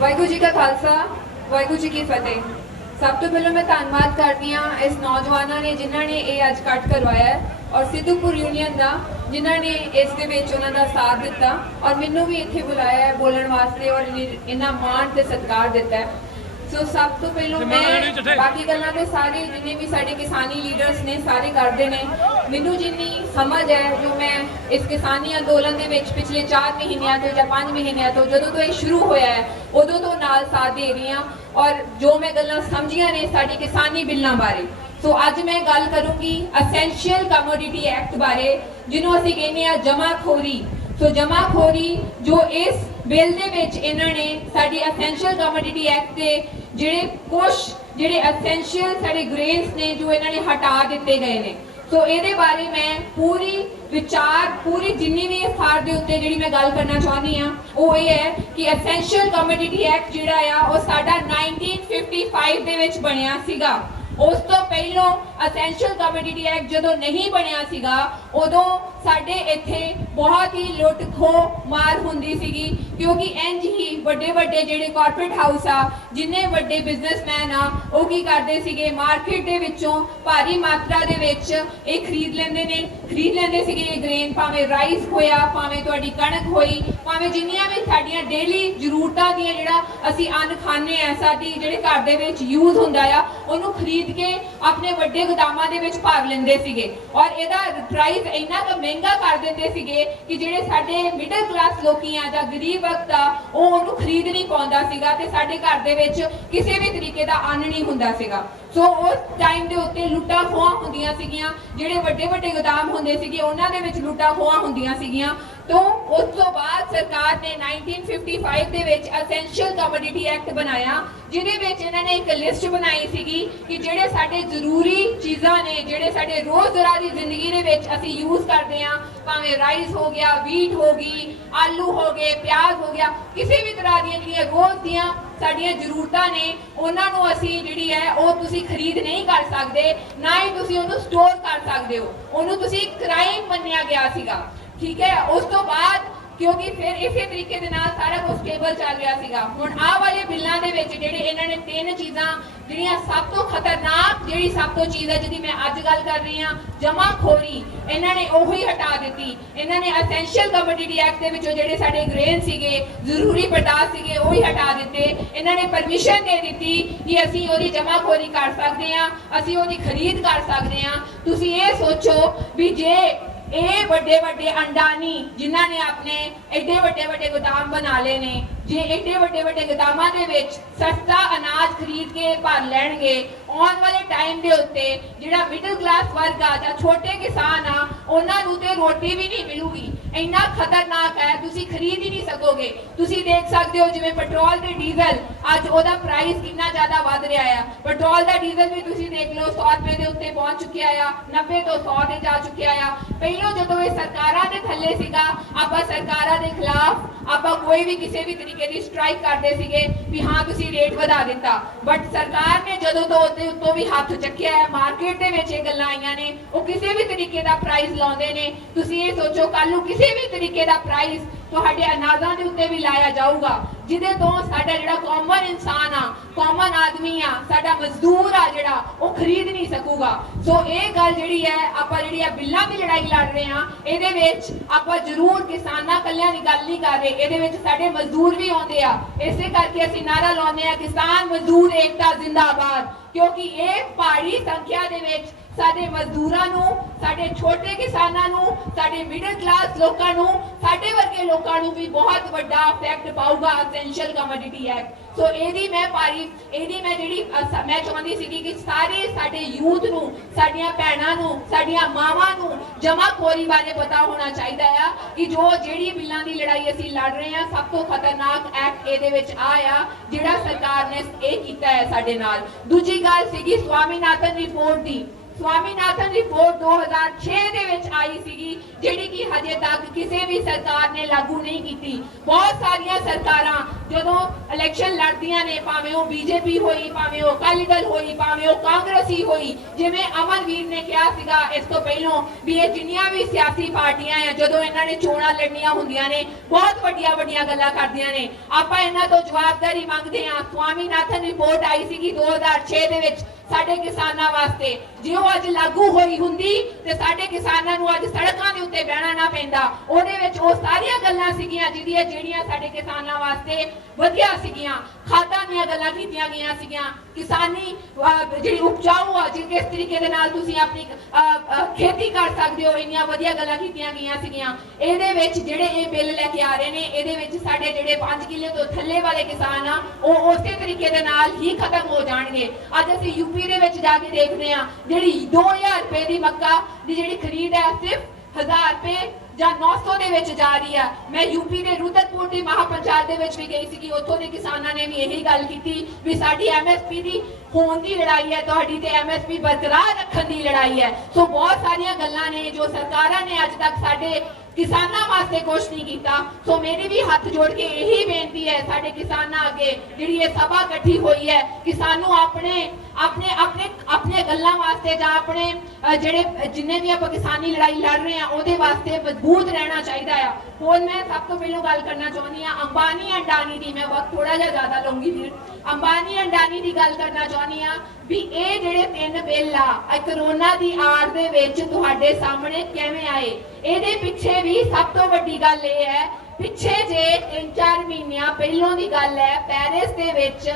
ਵਾਹਿਗੁਰੂ ਜੀ ਕਾ ਖਾਲਸਾ, ਵਾਹਿਗੁਰੂ ਜੀ ਕੀ ਫਤਿਹ। ਸਭ ਤੋਂ ਪਹਿਲਾਂ ਮੈਂ ਧੰਨਵਾਦ ਕਰਦੀ ਹਾਂ ਇਸ ਨੌਜਵਾਨਾਂ ਨੇ ਜਿਨ੍ਹਾਂ ਨੇ ਇਹ ਅੱਜ ਕੱਟ ਕਰਵਾਇਆ ਹੈ, ਔਰ ਸਿੱਧੂਪੁਰ ਯੂਨੀਅਨ ਦਾ ਜਿਨ੍ਹਾਂ ਨੇ ਇਸ ਦੇ ਵਿੱਚ ਉਹਨਾਂ ਦਾ ਸਾਥ ਦਿੱਤਾ ਔਰ ਮੈਨੂੰ ਵੀ ਇੱਥੇ ਬੁਲਾਇਆ ਹੈ ਬੋਲਣ ਵਾਸਤੇ ਔਰ ਇਹਨਾਂ ਮਾਣ ਤੇ ਸਤਿਕਾਰ ਦਿੱਤਾ ਹੈ। ਸੋ ਸਭ ਤੋਂ ਪਹਿਲਾਂ ਮੈਂ ਬਾਕੀ ਗੱਲਾਂ ਤੇ ਸਾਰੇ ਜਿੰਨੇ ਵੀ ਸਾਡੇ ਕਿਸਾਨੀ ਲੀਡਰਸ ਨੇ ਸਾਰੇ ਕਰਦੇ ਨੇ, ਮੈਨੂੰ ਜਿੰਨੀ ਸਮਝ ਹੈ ਜੋ ਮੈਂ ਇਸ ਕਿਸਾਨੀ ਅੰਦੋਲਨ ਦੇ ਵਿੱਚ ਪਿਛਲੇ 4 ਮਹੀਨਿਆਂ ਤੋਂ ਜਾਂ 5 ਮਹੀਨਿਆਂ ਤੋਂ ਜਦੋਂ ਤੋਂ ਇਹ ਸ਼ੁਰੂ ਹੋਇਆ ਹੈ ਉਦੋਂ ਤੋਂ ਨਾਲ ਸਾਥ ਦੇ ਰਹੀ ਹਾਂ ਔਰ ਜੋ ਮੈਂ ਗੱਲਾਂ ਸਮਝੀਆਂ ਨੇ ਸਾਡੀ ਕਿਸਾਨੀ ਬਿੱਲਾਂ ਬਾਰੇ। ਸੋ ਅੱਜ ਮੈਂ ਗੱਲ ਕਰੂੰਗੀ ਐਸੈਂਸ਼ੀਅਲ ਕਮੋਡਿਟੀ ਐਕਟ ਬਾਰੇ, ਜਿਹਨੂੰ ਅਸੀਂ ਕਹਿੰਦੇ ਆ ਜਮਾਖੋਰੀ। ਸੋ ਜਮਾਖੋਰੀ ਜੋ ਇਸ ਬਿੱਲ ਦੇ ਵਿੱਚ ਇਹਨਾਂ ਨੇ ਸਾਡੀ ਐਸੈਂਸ਼ੀਅਲ ਕਮੋਡਿਟੀ ਐਕਟ ਦੇ ਜਿਹੜੇ ਐਸੈਂਸ਼ੀਅਲ ਸਾਡੇ ਗ੍ਰੇਨਸ ਨੇ ਜੋ ਇਹਨਾਂ ਨੇ ਹਟਾ ਦਿੱਤੇ ਗਏ ਨੇ। ਸੋ ਇਹਦੇ ਬਾਰੇ ਮੈਂ ਪੂਰੀ ਜਿੰਨੀ ਵੀ ਇਸ ਥਾਰ ਦੇ ਉੱਤੇ ਜਿਹੜੀ ਮੈਂ ਗੱਲ ਕਰਨਾ ਚਾਹੁੰਦੀ ਆ ਉਹ ਇਹ ਹੈ ਕਿ ਐਸੈਂਸ਼ੀਅਲ ਕਮੋਡਿਟੀ ਐਕਟ ਜਿਹੜਾ ਆ ਉਹ ਸਾਡਾ 1955 ਦੇ ਵਿੱਚ ਬਣਿਆ ਸੀਗਾ। ਉਸ ਤੋਂ ਪਹਿਲਾਂ ਐਸੈਂਸ਼ੀਅਲ ਕਮੋਡਿਟੀ ਐਕਟ ਜਦੋਂ ਨਹੀਂ ਬਣਿਆ ਸੀਗਾ ਉਦੋਂ ਸਾਡੇ ਇੱਥੇ ਬਹੁਤ ਹੀ ਲੁੱਟ ਖੋਹ ਮਾਰ ਹੁੰਦੀ ਸੀਗੀ, ਕਿਉਂਕਿ ਇੰਜ ਹੀ ਵੱਡੇ ਜਿਹੜੇ ਕਾਰਪੋਰੇਟ ਹਾਊਸ ਆ, ਜਿੰਨੇ ਵੱਡੇ ਬਿਜ਼ਨਸਮੈਨ ਆ, ਉਹ ਕੀ ਕਰਦੇ ਸੀਗੇ ਮਾਰਕੀਟ ਦੇ ਵਿੱਚੋਂ ਭਾਰੀ ਮਾਤਰਾ ਦੇ ਵਿੱਚ ਇਹ ਖਰੀਦ ਲੈਂਦੇ ਸੀਗੇ ਇਹ ਗ੍ਰੇਨ, ਭਾਵੇਂ ਰਾਈਸ ਹੋਇਆ, ਭਾਵੇਂ ਤੁਹਾਡੀ ਕਣਕ ਹੋਈ, ਭਾਵੇਂ ਜਿੰਨੀਆਂ ਵੀ ਸਾਡੀਆਂ ਡੇਲੀ ਜ਼ਰੂਰਤਾਂ ਦੀਆਂ ਜਿਹੜਾ ਅਸੀਂ ਅੰਨ ਖਾਂਦੇ ਆ, ਸਾਡੀ ਜਿਹੜੇ ਘਰ ਦੇ ਵਿੱਚ ਯੂਜ਼ ਹੁੰਦਾ ਆ, ਉਹਨੂੰ ਖਰੀਦ ਕੇ ਆਪਣੇ ਵੱਡੇ ਗੋਦਾਮਾਂ ਦੇ ਵਿੱਚ ਭਰ ਲੈਂਦੇ ਸੀਗੇ ਔਰ ਇਹਦਾ ਪ੍ਰਾਈਸ ਇੰਨਾ ਕੁ ਮਹਿੰਗਾ ਕਰ ਦਿੰਦੇ ਸੀਗੇ ਕਿ ਜਿਹੜੇ ਸਾਡੇ ਮਿਡਲ ਕਲਾਸ ਲੋਕੀ ਆ ਜਾਂ ਗਰੀਬ ਵਕਤ ਆ ਉਹ ਉਹਨੂੰ ਖਰੀਦ ਨਹੀਂ ਪਾਉਂਦਾ ਸੀਗਾ ਤੇ ਸਾਡੇ ਘਰ ਦੇ ਵਿੱਚ ਕਿਸੇ ਵੀ ਤਰੀਕੇ ਦਾ ਅੰਨ ਨਹੀਂ ਹੁੰਦਾ ਸੀਗਾ। ਸੋ ਉਸ ਟਾਈਮ ਦੇ ਉੱਤੇ ਲੁੱਟਾਂ ਖੋਹਾਂ ਹੁੰਦੀਆਂ ਸੀਗੀਆਂ, ਜਿਹੜੇ ਵੱਡੇ ਗੋਦਾਮ ਹੁੰਦੇ ਸੀਗੇ ਉਹਨਾਂ ਦੇ ਵਿੱਚ ਲੁੱਟਾਂ ਖੋਹਾਂ ਹੁੰਦੀਆਂ ਸੀਗੀਆਂ। ਤੋਂ ਉਸ ਤੋਂ ਬਾਅਦ ਸਰਕਾਰ ਨੇ 1955 ਦੇ ਵਿੱਚ ਐਸੈਂਸ਼ੀਅਲ ਕਮੋਡਿਟੀ ਐਕਟ ਬਣਾਇਆ, ਜਿਹਦੇ ਵਿੱਚ ਇਹਨਾਂ ਨੇ ਇੱਕ ਲਿਸਟ ਬਣਾਈ ਸੀਗੀ ਕਿ ਜਿਹੜੇ ਸਾਡੇ ਜ਼ਰੂਰੀ ਚੀਜ਼ਾਂ ਨੇ, ਜਿਹੜੇ ਸਾਡੇ ਰੋਜ਼ਮर्रा ਦੀ ਜ਼ਿੰਦਗੀ ਦੇ ਵਿੱਚ ਅਸੀਂ ਯੂਜ਼ ਕਰਦੇ ਆ, ਭਾਵੇਂ ਰਾਈਸ ਹੋ ਗਿਆ, ਵੀਟ ਹੋ ਗਈ, ਆਲੂ ਹੋ ਗਏ, ਪਿਆਜ਼ ਹੋ ਗਿਆ, ਕਿਸੇ ਵੀ ਤਰ੍ਹਾਂ ਦੀਆਂ ਜਿਹੜੀਆਂ ਰੋਜ਼ ਦੀਆਂ ਸਾਡੀਆਂ ਜ਼ਰੂਰਤਾਂ ਨੇ ਉਹਨਾਂ ਨੂੰ ਅਸੀਂ ਜਿਹੜੀ ਹੈ ਉਹ ਤੁਸੀਂ ਖਰੀਦ ਨਹੀਂ ਕਰ ਸਕਦੇ, ਨਾ ਹੀ ਤੁਸੀਂ ਉਹਨੂੰ ਸਟੋਰ ਕਰ ਸਕਦੇ ਹੋ, ਉਹਨੂੰ ਤੁਸੀਂ ਕ੍ਰਾਈਮ ਮੰਨਿਆ ਗਿਆ ਸੀਗਾ। ਠੀਕ ਹੈ, ਉਸ ਤੋਂ ਬਾਅਦ ਕਿਉਂਕਿ ਫਿਰ ਇਸੇ ਤਰੀਕੇ ਦੇ ਨਾਲ ਸਾਰਾ ਕੁਝ ਸਟੇਬਲ ਚੱਲ ਰਿਹਾ ਸੀਗਾ। ਹੁਣ ਆਹ ਵਾਲੇ ਬਿੱਲਾਂ ਦੇ ਵਿੱਚ ਜਿਹੜੇ ਇਹਨਾਂ ਨੇ 3 ਚੀਜ਼ਾਂ ਜਿਹੜੀਆਂ ਸਭ ਤੋਂ ਖਤਰਨਾਕ ਜਿਹੜੀ ਸਭ ਤੋਂ ਚੀਜ਼ ਹੈ ਜਿਹਦੀ ਮੈਂ ਅੱਜ ਗੱਲ ਕਰ ਰਹੀ ਹਾਂ, ਜਮਾਖੋਰੀ, ਇਹਨਾਂ ਨੇ ਉਹੀ ਹਟਾ ਦਿੱਤੀ। ਇਹਨਾਂ ਨੇ ਐਸੈਂਸ਼ੀਅਲ ਕਮੋਡਿਟੀ ਐਕਟ ਦੇ ਵਿੱਚੋਂ ਜਿਹੜੇ ਸਾਡੇ ਗ੍ਰੇਨ ਸੀਗੇ, ਜ਼ਰੂਰੀ ਪਦਾਰਥ ਸੀਗੇ, ਉਹੀ ਹਟਾ ਦਿੱਤੇ। ਇਹਨਾਂ ਨੇ ਪਰਮਿਸ਼ਨ ਦੇ ਦਿੱਤੀ ਕਿ ਅਸੀਂ ਉਹਦੀ ਜਮਾਖੋਰੀ ਕਰ ਸਕਦੇ ਹਾਂ, ਅਸੀਂ ਉਹਦੀ ਖਰੀਦ ਕਰ ਸਕਦੇ ਹਾਂ। ਤੁਸੀਂ ਇਹ ਸੋਚੋ ਵੀ ਜੇ ਇਹ ਵੱਡੇ ਅੰਡਾਨੀ ਜਿਨ੍ਹਾਂ ਨੇ ਆਪਣੇ ਐਡੇ ਵੱਡੇ ਗੋਦਾਮ ਬਣਾ ਲਏ ਨੇ, ਜੇ ਐਡੇ ਵੱਡੇ ਗੋਦਾਮਾਂ ਦੇ ਵਿੱਚ ਸਸਤਾ ਅਨਾਜ ਖਰੀਦ ਕੇ ਭਰ ਲੈਣਗੇ, ਆਉਣ ਵਾਲੇ ਟਾਈਮ ਦੇ ਉੱਤੇ ਜਿਹੜਾ ਮਿਡਲ ਕਲਾਸ ਵਰਗ ਆ ਜਾਂ ਛੋਟੇ ਕਿਸਾਨ ਆ ਉਹਨਾਂ ਨੂੰ ਤੇ ਰੋਟੀ ਵੀ ਨਹੀਂ ਮਿਲੂਗੀ। ਇੰਨਾ ਖਤਰਨਾਕ ਹੈ, ਤੁਸੀਂ ਖਰੀਦ ਹੀ ਨਹੀਂ ਸਕੋਗੇ। ਤੁਸੀਂ ਦੇਖ ਸਕਦੇ ਹੋ ਜਿਵੇਂ ਪੈਟਰੋਲ ਤੇ ਡੀਜ਼ਲ ਅੱਜ ਉਹਦਾ ਪ੍ਰਾਈਸ ਕਿੰਨਾ ਜ਼ਿਆਦਾ ਵੱਧ ਰਿਹਾ ਆ। ਪੈਟਰੋਲ ਦਾ ਡੀਜ਼ਲ ਵੀ ਤੁਸੀਂ ਦੇਖ ਲਓ 100 ਰੁਪਏ ਦੇ ਉੱਤੇ ਪਹੁੰਚ ਚੁੱਕਿਆ ਆ, 90 ਤੋਂ 100 ਤੇ ਜਾ ਚੁੱਕਿਆ ਆ। ਪਹਿਲਾਂ ਜਦੋਂ ਇਹ ਸਰਕਾਰਾਂ ਦੇ ਥੱਲੇ ਸੀਗਾ, ਆਪਾਂ ਸਰਕਾਰਾਂ ਦੇ ਖਿਲਾਫ ਆਪਾਂ ਕੋਈ ਵੀ ਕਿਸੇ ਵੀ ਤਰੀਕੇ ਦੀ ਸਟ੍ਰਾਈਕ ਕਰਦੇ ਸੀਗੇ ਵੀ ਹਾਂ ਤੁਸੀਂ ਰੇਟ ਵਧਾ ਦਿੱਤਾ, ਬਟ ਸਰਕਾਰ ਨੇ ਜਦੋਂ ਤੋਂ ਉਹਦੇ ਉੱਤੋਂ ਵੀ ਹੱਥ ਚੱਕਿਆ ਹੈ, ਮਾਰਕੀਟ ਦੇ ਵਿੱਚ ਇਹ ਗੱਲਾਂ ਆਈਆਂ ਨੇ, ਉਹ ਕਿਸੇ ਵੀ ਤਰੀਕੇ ਦਾ ਪ੍ਰਾਈਸ ਲਾਉਂਦੇ ਨੇ। ਤੁਸੀਂ ਇਹ ਸੋਚੋ ਕੱਲ ਨੂੰ ਕਿਸੇ ਵੀ ਤਰੀਕੇ ਦਾ ਪ੍ਰਾਈਸ ਤੁਹਾਡੇ ਅਨਾਜਾਂ ਦੇ ਉੱਤੇ ਵੀ ਲਾਇਆ ਜਾਊਗਾ, ਜਿਹਦੇ ਤੋਂ ਸਾਡਾ ਜਿਹੜਾ ਕਾਮਨ ਇਨਸਾਨ ਆ, ਕਾਮਨ ਆਦਮੀ ਆ, ਸਾਡਾ ਮਜ਼ਦੂਰ ਆ ਜਿਹੜਾ ਉਹ ਖਰੀਦ ਨਹੀਂ ਸਕੂਗਾ। ਸੋ ਇਹ ਗੱਲ ਜਿਹੜੀ ਹੈ ਆਪਾਂ ਜਿਹੜੀ ਆ ਬਿੱਲਾਂ ਦੀ ਲੜਾਈ ਲੜ ਰਹੇ ਆ, ਇਹਦੇ ਵਿੱਚ ਆਪਾਂ ਜ਼ਰੂਰ ਕਿਸਾਨਾਂ ਕੱਲਿਆਂ ਦੀ ਗੱਲ ਨਹੀਂ ਕਰ ਰਹੇ, ਇਹਦੇ ਵਿੱਚ ਸਾਡੇ ਮਜ਼ਦੂਰ ਵੀ ਆਉਂਦੇ ਆ। ਇਸੇ ਕਰਕੇ ਅਸੀਂ ਨਾਰਾ ਲਾਉਂਦੇ ਆ ਕਿਸਾਨ ਮਜ਼ਦੂਰ ਏਕਤਾ ਜ਼ਿੰਦਾਬਾਦ, ਕਿਉਂਕਿ ਇਹ ਭਾਰੀ ਸੰਖਿਆ ਦੇ ਵਿੱਚ ਸਾਡੇ ਮਜ਼ਦੂਰਾਂ ਨੂੰ, ਸਾਡੇ ਛੋਟੇ ਕਿਸਾਨਾਂ ਨੂੰ, ਸਾਡੇ ਮਿਡਲ ਕਲਾਸ ਲੋਕਾਂ ਨੂੰ, ਸਾਡੇ ਵਰਗੇ ਲੋਕਾਂ ਨੂੰ ਵੀ ਬਹੁਤ ਵੱਡਾ ਇਫੈਕਟ ਪਾਊਗਾ ਐਸੈਂਸ਼ੀਅਲ ਕਮੋਡਿਟੀ ਐਕਟ। ਸੋ ਇਹਦੀ ਮੈਂ ਜਿਹੜੀ ਮੈਂ ਚਾਹੁੰਦੀ ਸੀਗੀ ਕਿ ਸਾਰੇ ਸਾਡੇ ਯੂਥ ਨੂੰ, ਸਾਡੀਆਂ ਭੈਣਾਂ ਨੂੰ, ਸਾਡੀਆਂ ਮਾਵਾਂ ਨੂੰ ਜਮਾਖੋਰੀ ਬਾਰੇ ਪਤਾ ਹੋਣਾ ਚਾਹੀਦਾ ਆ ਕਿ ਜਿਹੜੀ ਬਿੱਲਾਂ ਦੀ ਲੜਾਈ ਅਸੀਂ ਲੜ ਰਹੇ ਹਾਂ, ਸਭ ਤੋਂ ਖਤਰਨਾਕ ਐਕਟ ਇਹਦੇ ਵਿੱਚ ਆ ਜਿਹੜਾ ਸਰਕਾਰ ਨੇ ਇਹ ਕੀਤਾ ਹੈ ਸਾਡੇ ਨਾਲ। ਦੂਜੀ ਗੱਲ ਸੀਗੀ ਸਵਾਮੀਨਾਥਨ ਰਿਪੋਰਟ ਦੀ। स्वामीनाथन रिपोर्ट 2006 ਦੇ ਵਿੱਚ ਆਈ ਸੀਗੀ, ਜਿਹੜੀ ਕਿ ਹਜੇ ਤੱਕ ਕਿਸੇ ਵੀ ਸਰਕਾਰ ਨੇ ਲਾਗੂ ਨਹੀਂ ਕੀਤੀ। ਬਹੁਤ ਸਾਰੀਆਂ ਸਰਕਾਰਾਂ ਜਦੋਂ ਇਲੈਕਸ਼ਨ ਲੜਦੀਆਂ ਨੇ, ਭਾਵੇਂ ਉਹ ਬੀਜੇਪੀ ਹੋਈ, ਭਾਵੇਂ ਉਹ ਅਕਾਲੀ ਦਲ ਹੋਈ, ਭਾਵੇਂ ਉਹ ਕਾਂਗਰਸੀ ਹੋਈ, ਜਿਵੇਂ ਅਮਨਵੀਰ ਨੇ ਕਿਹਾ ਸੀਗਾ ਇਸ ਤੋਂ ਪਹਿਲਾਂ ਵੀ ਇਹ ਜਿੰਨੀਆਂ ਵੀ ਸਿਆਸੀ ਪਾਰਟੀਆਂ ਆ, ਜਦੋਂ ਇਹਨਾਂ ਨੇ ਚੋਣਾਂ ਲੜਨੀਆਂ ਹੁੰਦੀਆਂ ਨੇ ਬਹੁਤ ਵੱਡੀਆਂ ਵੱਡੀਆਂ ਗੱਲਾਂ ਕਰਦੀਆਂ ਨੇ। ਆਪਾਂ ਇਹਨਾਂ ਤੋਂ ਜਵਾਬਦਾਰੀ ਮੰਗਦੇ ਹਾਂ। स्वामीनाथन रिपोर्ट आई सी 2006 ਦੇ ਵਿੱਚ ਸਾਡੇ ਕਿਸਾਨਾਂ ਵਾਸਤੇ, ਜੇ ਉਹ ਅੱਜ ਲਾਗੂ ਹੋਈ ਹੁੰਦੀ ਤੇ ਸਾਡੇ ਕਿਸਾਨਾਂ ਨੂੰ ਅੱਜ ਸੜਕਾਂ ਦੇ ਉੱਤੇ ਬਹਿਣਾ ਨਾ ਪੈਂਦਾ। ਉਹਦੇ ਵਿੱਚ ਉਹ ਸਾਰੀਆਂ ਗੱਲਾਂ ਸੀਗੀਆਂ ਜਿਹੜੀਆਂ ਸਾਡੇ ਕਿਸਾਨਾਂ ਵਾਸਤੇ ਵਧੀਆ ਸੀਗੀਆਂ। ਖਾਦਾਂ ਦੀਆਂ ਗੱਲਾਂ ਕੀਤੀਆਂ ਗਈਆਂ ਸੀਗੀਆਂ, ਕਿਸਾਨੀ ਜਿਹੜੀ ਉਪਜਾਊ ਆ ਕਿਸ ਤਰੀਕੇ ਦੇ ਨਾਲ ਤੁਸੀਂ ਆਪਣੀ ਖੇਤੀ ਕਰ ਸਕਦੇ ਹੋ, ਇੰਨੀਆਂ ਵਧੀਆ ਗੱਲਾਂ ਕੀਤੀਆਂ ਗਈਆਂ ਸੀਗੀਆਂ। ਇਹਦੇ ਵਿੱਚ ਜਿਹੜੇ ਇਹ ਬਿੱਲ ਲੈ ਕੇ ਆ ਰਹੇ ਨੇ, ਇਹਦੇ ਵਿੱਚ ਸਾਡੇ ਜਿਹੜੇ 5 ਕਿੱਲੇ ਤੋਂ ਥੱਲੇ ਵਾਲੇ ਕਿਸਾਨ ਆ ਉਹ ਉਸੇ ਤਰੀਕੇ ਦੇ ਨਾਲ ਹੀ ਖਤਮ ਹੋ ਜਾਣਗੇ। ਅੱਜ ਅਸੀਂ यूपी ਦੇ ਵਿੱਚ ਜਾ ਕੇ ਦੇਖਦੇ ਆ, ਜਿਹੜੀ 2000 ਰੁਪਏ ਦੀ ਮੱਕਾ ਦੀ ਜਿਹੜੀ ਖਰੀਦ ਹੈ ਸਿਰਫ 1000 ਰੁਪਏ ਜਾਂ 900 ਦੇ ਵਿੱਚ ਜਾ ਰਹੀ ਆ। ਮੈਂ यूपी ਦੇ ਰੁਦਰਪੁਰ ਦੀ ਮਹਾਪੰਚਾਇਤ ਦੇ ਵਿੱਚ ਵੀ ਗਈ ਸੀਗੀ, ਉੱਥੋਂ ਦੇ ਕਿਸਾਨਾਂ ਨੇ ਵੀ ਇਹੀ ਗੱਲ ਕੀਤੀ ਵੀ ਸਾਡੀ MSP ਦੀ ਹੋਣ ਦੀ ਲੜਾਈ ਹੈ, ਤੁਹਾਡੀ ਤੇ MSP ਬਰਕਰਾਰ ਰੱਖਣ ਦੀ ਲੜਾਈ ਹੈ। ਸੋ ਬਹੁਤ ਸਾਰੀਆਂ ਗੱਲਾਂ ਨੇ ਜੋ ਸਰਕਾਰਾਂ ਨੇ ਅੱਜ ਤੱਕ ਸਾਡੇ किसाना वास्ते कुछ नहीं किया। सो मेरी भी हाथ जोड़ के यही बेनती है साडे किसाना अगे जिहड़ी ये सभा इकट्ठी हुई है कि सानू अपने अपने अपने अपने गल्लां वास्ते जां अपने जिहड़े जिन्ने भी आपां किसानी लड़ाई लड़ रहे हैं उहदे वास्ते मजबूत रहना चाहिदा है। हुण मैं सब तो पहलों गल करना चाहुंदी हां अंबानी अंडानी दी, मैं वक्त थोड़ा जिहा ज़्यादा लूंगी फिर अंबानी अंडानी दी गल करना चाहुंदी हां भी ये जिहड़े 3 बिल आ कोरोना दी आड़ दे विच तुहाडे सामने किवें आए। ਇਹਦੇ ਪਿੱਛੇ ਵੀ ਸਭ ਤੋਂ ਵੱਡੀ ਗੱਲ ਇਹ ਹੈ, ਪਿੱਛੇ ਜੇ 3-4 ਮਹੀਨਿਆਂ ਪਹਿਲੋਂ ਦੀ ਗੱਲ ਹੈ, ਪੈਰਿਸ ਦੇ ਵਿੱਚ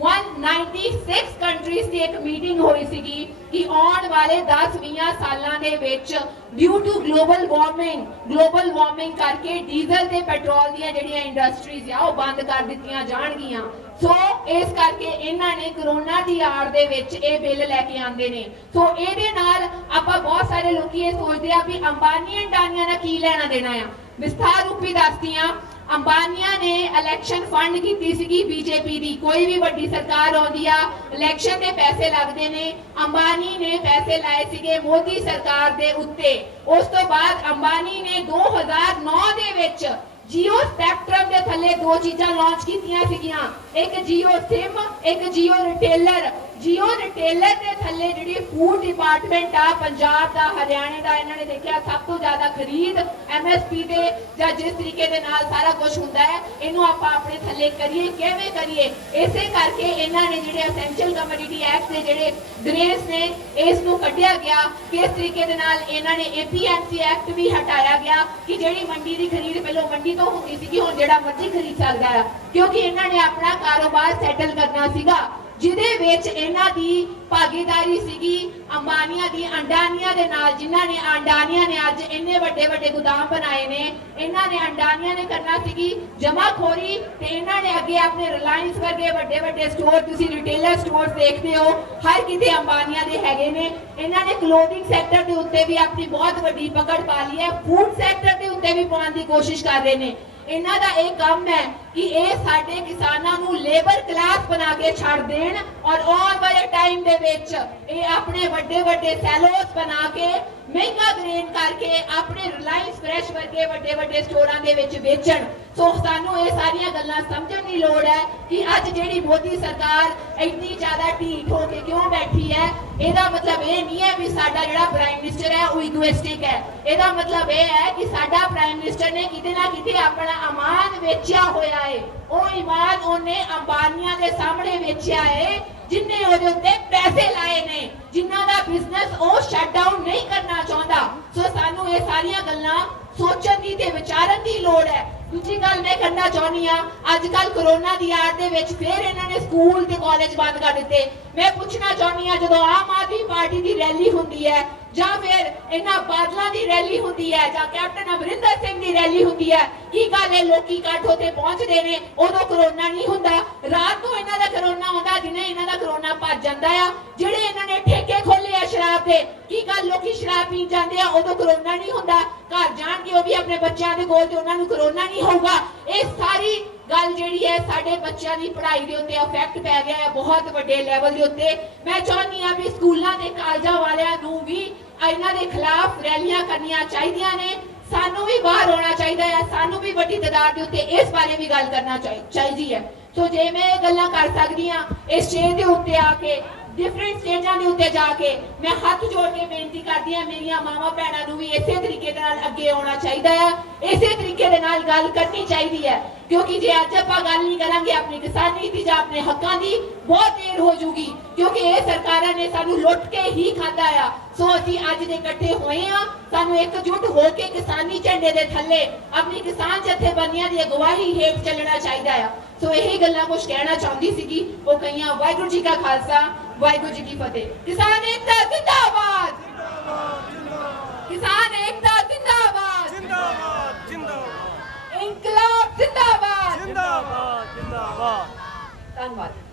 196 ਕੰਟਰੀਜ਼ ਦੀ ਇੱਕ ਮੀਟਿੰਗ ਹੋਈ ਸੀਗੀ ਕਿ ਆਉਣ ਵਾਲੇ 10-20 ਸਾਲਾਂ ਦੇ ਵਿੱਚ ਡਿਊ ਟੂ ਗਲੋਬਲ ਵਾਰਮਿੰਗ ਕਰਕੇ ਡੀਜ਼ਲ ਤੇ ਪੈਟਰੋਲ ਦੀਆਂ ਜਿਹੜੀਆਂ ਇੰਡਸਟਰੀਜ਼ ਆ ਉਹ ਬੰਦ ਕਰ ਦਿੱਤੀਆਂ ਜਾਣਗੀਆਂ। ਸੋ ਇਸ ਕਰਕੇ ਇਹਨਾਂ ਨੇ ਕਰੋਨਾ ਦੀ ਆੜ ਦੇ ਵਿੱਚ ਇਹ ਬਿੱਲ ਲੈ ਕੇ ਆਂਦੇ ਨੇ। ਸੋ ਇਹਦੇ ਨਾਲ ਆਪਾਂ ਬਹੁਤ ਸਾਰੇ ਲੋਕੀ ਇਹ ਸੋਚਦੇ ਆ ਵੀ ਅੰਬਾਨੀ ਅੰਡਾਨੀਆਂ ਦਾ ਕੀ ਲੈਣਾ ਦੇਣਾ ਆ। ਵਿਸਥਾਰ ਰੂਪੀ ਦੱਸਦੀਆਂ, अंबानिया ने इलेक्शन फंड की सीगी बीजेपी दी, कोई भी बड़ी सरकार आउंदी आ इलेक्शन दे पैसे लगदे ने, अंबानी ने पैसे लाए सीगे मोदी सरकार दे उत्ते। उस तो बाद अंबानी ने 2009 दे विच जियो स्पैक्ट्रम दे थल्ले 2 चीज़ां लॉन्च कीतियां सीगियां, एक जियो सिम, एक जियो रिटेलर। जियो रिटेलर दे थल्ले जिहड़ी फूड डिपार्टमेंट आ पंजाब दा हरियाणे दा, इन्हां ने देखिया सब तो ज़्यादा खरीद MSP दे जां जिस तरीके दे नाल सारा कुछ हुंदा है इहनूं आपां अपने थल्ले करिए, किवें करिए। इसे करके इन्हां ने जिहड़े एसेंशियल कमोडिटी एक्ट दे जिहड़े ग्रेस ने इस नूं कढिया गया। किस तरीके दे नाल इन्हां ने APMC एक्ट भी हटाया गया कि जिहड़ी मंडी दी खरीद पहलों मंडी तो हुंदी सीगी, हुण जिहड़ा मर्जी खरीद सकदा है, क्योंकि इन्हां ने अपना कारोबार सैटल करना सीगा। जिहदे विच इन्हां दी भागीदारी सीगी अंबानिया दी अंडानिया दे नाल, जिन्हां ने अंडानिया ने अज इन्ने वड्डे वड्डे गोदाम बनाए ने, इन्हां ने अंडानिया ने करना सीगी जमाखोरी ते इन्हां ने अगे अपने रिलायंस वर्गे वड्डे वड्डे स्टोर, तुसीं रिटेलर स्टोर देखते हो हर किते अंबानिया दे हैगे ने। इन्हां ने क्लोथिंग सैक्टर दे उत्ते भी अपनी बहुत वड्डी पकड़ पा ली है, फूड सैक्टर दे उत्ते भी पाउण दी कोशिश कर रहे ने। इन्हां दा एक काम है कि ये साडे किसानां नूं लेबर क्लास बना के छड़ देण और आउण वाले टाइम दे विच ये अपने वड्डे वड्डे सैलोस बना के महंगा ग्रेन करके अपने रिलायंस फ्रैश वर्गे वड्डे वड्डे स्टोरां दे विच बेचण। सो सानू ये सारियां गल्लां समझण दी लोड़ है कि अज जिहड़ी मोदी सरकार इतनी ज़्यादा ढीठ हो के क्यों बैठी है। ਇਹਦਾ मतलब ये नहीं है भी साडा जिहड़ा प्राइम मिनिस्टर है वो इगोइस्टिक है। ਇਹਦਾ मतलब ये है कि साडा प्राइम मिनिस्टर ने किते ना किते अपना ईमान वेचिया होया है। ਉਹ ईमान ਉਹਨੇ ਅੰਬਾਨੀਆਂ ਦੇ ਸਾਹਮਣੇ ਵੇਚਿਆ ਹੈ जिन्हें ਉਹਦੇ ਉੱਤੇ पैसे लाए ने, जिन्हां दा बिजनेस ਉਹ शट डाउन नहीं करना चाहता। सो सानू ये सारियां गल्लां सोचण दी ते विचारन दी लोड़ है। दूसरी गल मैं करना चाहनी हाँ, अजकल कोरोना की आड़ दे विच फिर इन्होंने स्कूल ते कॉलेज बंद कर दिते। मैं पूछना चाहनी हाँ, जो आम आदमी पार्टी की रैली होंदी है जां फिर इन्हां बादलों की रैली होंदी है जां कैप्टन अमरिंदर सिंह की रैली होंदी है, की गल है लोकी इकट्ठ होते पहुंचते हैं उदों कोरोना नहीं हुंदा, रात को इन्हां दा कोरोना हुंदा, जिन्हें इन्हां दा कोरोना भज जांदा आ। जिहड़े इन्हां ने ठेके खोले आ शराब दे की गल लोग शराब पीन जाते हैं उदों करोना नहीं होता घर जाणगे वो भी अपने बच्चों के कोल ते उन्हां नूं करोना नहीं होगा ये सारी गल जिहड़ी है साडे बच्चों की पढ़ाई के उत्ते इफेक्ट पै गया है बहुत वड्डे लैवल के उत्ते मैं चाहनी हाँ भी स्कूलों के कालजां वालियां नूं भी इन्हां दे खिलाफ रैलियां करनियां चाहीदियां ने सानू भी बाहर होना चाहिए है सानू भी बड़ी तादाद के उत्ते इस बारे भी गल करना चाहिए है सो जे मैं गल्लां कर सकदी हां इस स्टेज के उत्ते आके डिफरेंट स्टेजां के उत्ते जाके मैं हाथ जोड़ के बेनती करदी हां मेरियां मावां भैणां नूं भी इसे तरीके दे नाल अगे आउणा चाहिए है इसे तरीके दे नाल गल करनी चाहिए है क्योंकि जे अज आपां गल नहीं करांगे अपनी किसानी दी जां अपने हक्कां दी बहुत देर हो जूगी क्योंकि ये सरकारां ने सानू लुट के ही खादा आ सो असीं अज दे इकट्ठे होए हां सानू एकजुट होके किसानी झंडे दे थल्ले अपनी किसान जथेबंदियां दी अगवाई हेठ चलना चाहिए है सो यही गल्लां कुछ कहना चाहती सीगी वो कईयां वाहिगुरू जी का खालसा वाहिगुरू जी की फतेह किसान एकता जिंदाबाद किसान एकता जिंदाबाद जिंदाबाद जिंदाबाद इंकलाब जिंदाबाद जिंदाबाद जिंदाबाद धन्यवाद।